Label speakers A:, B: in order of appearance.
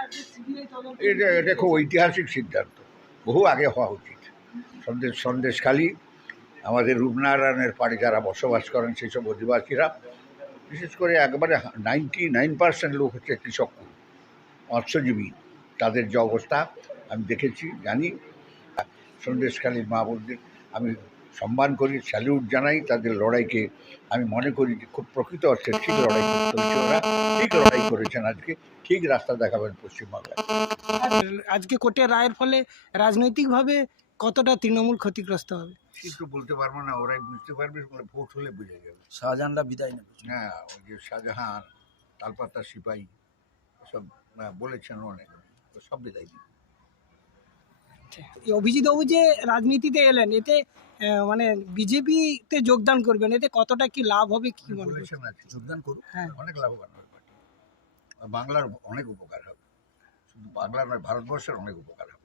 A: এটা খুব ঐতিহাসিক সিদ্ধান্ত, বহু আগে হওয়া উচিত। সন্দেশখালী আমাদের রূপনারায়ণের পাড়ে যারা বসবাস করেন সেই সব অধিবাসীরা, বিশেষ করে একবারে 99% লোক হচ্ছে কৃষক, মৎস্যজীবী। তাদের যে অবস্থা আমি দেখেছি, জানি। সন্দেশখালীর মা বোনদের আমি সম্মান করি, স্যালিউট জানাই। তাদের লড়াইকে আমি মনে করি যে খুব প্রকৃত অর্থে ঠিক লড়াই করতে হয়েছে। ওরা ঠিক লড়াই করেছেন, আজকে ঠিক রাস্তা দেখাবেন পশ্চিমবাংলায়।
B: আজকে কোর্টের রায়ের ফলে রাজনৈতিকভাবে কতটা তৃণমূল ক্ষতিগ্রস্ত হবে?
A: কিন্তু বলতে পারবো না, ওরাই বুঝতে পারবে, ভোট হলে বুঝে যাবে।
C: শাহজাহানরা বিদায় নেবে।
A: হ্যাঁ, ওই যে শাহজাহান, তালপাতা সিপাহী সব বলেছেন অনেক, সব বিদায় দিন।
B: এই অভিজিৎ বাবু যে রাজনীতিতে এলেন, এতে মানে বিজেপিতে যোগদান করবেন, এতে কতটা কি লাভ হবে কি মনে হয়?
A: বলেছেন আজকে
C: যোগদান করুন,
B: হ্যাঁ,
A: অনেক লাভবান হবে, বাংলার অনেক উপকার হবে, শুধু বাংলার নয়, ভারতবর্ষের অনেক উপকার হবে।